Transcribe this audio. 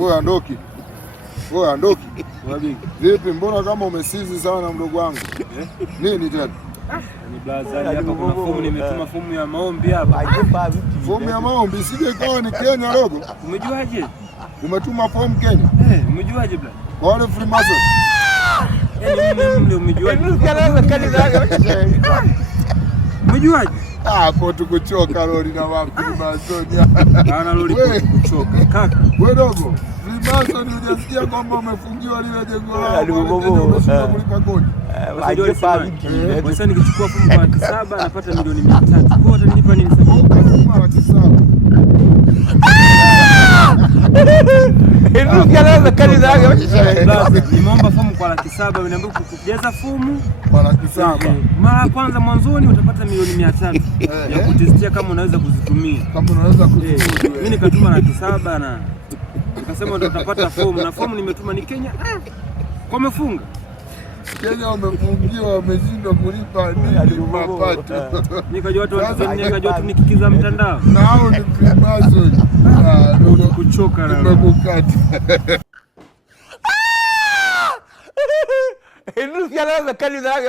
Wewe andoki. Wewe andoki. Vipi, mbona kama umesizi sana mdogo wangu? Nini tena? Ni blaza hapa kuna fomu nimetuma fomu ya maombi hapa. Fomu ya maombi sije ikawa ni Kenya logo. Umejuaje? Umetuma fomu Kenya? Umejuaje bla? Kwa wale Freemason. Mimi umejuaje? Umejuaje? Kwa tukuchoka lori na wapi Freemason. Ana lori kuchoka kaka. Wewe dogo, Freemason hujasikia kwamba umefungiwa lile jengo lao. Unashinda kulipa kodi. Sasa nikichukua fomu kwa 7 napata milioni 300. Kwa utanipa nini sasa? Kwa 7. Nimeomba fomu kwa 700, nimeambiwa kujaza fomu kwa 700. Mara kwanza mwanzoni utapata milioni 300 ya kutestia kama unaweza kuzitumia. Kama unaweza kuzitumia. Mimi nikatuma 700 na nikasema ndio utapata fomu, na fomu nimetuma ni Kenya. Kwa umefunga. Kenya wamefungiwa, wameshindwa kulipa nini mapato. Nikajua watu nikajua tu nikikiza mtandao. Na hao ni Freemason. Kuchoka na nimekukata. Ndio kiasi gani za kazi zake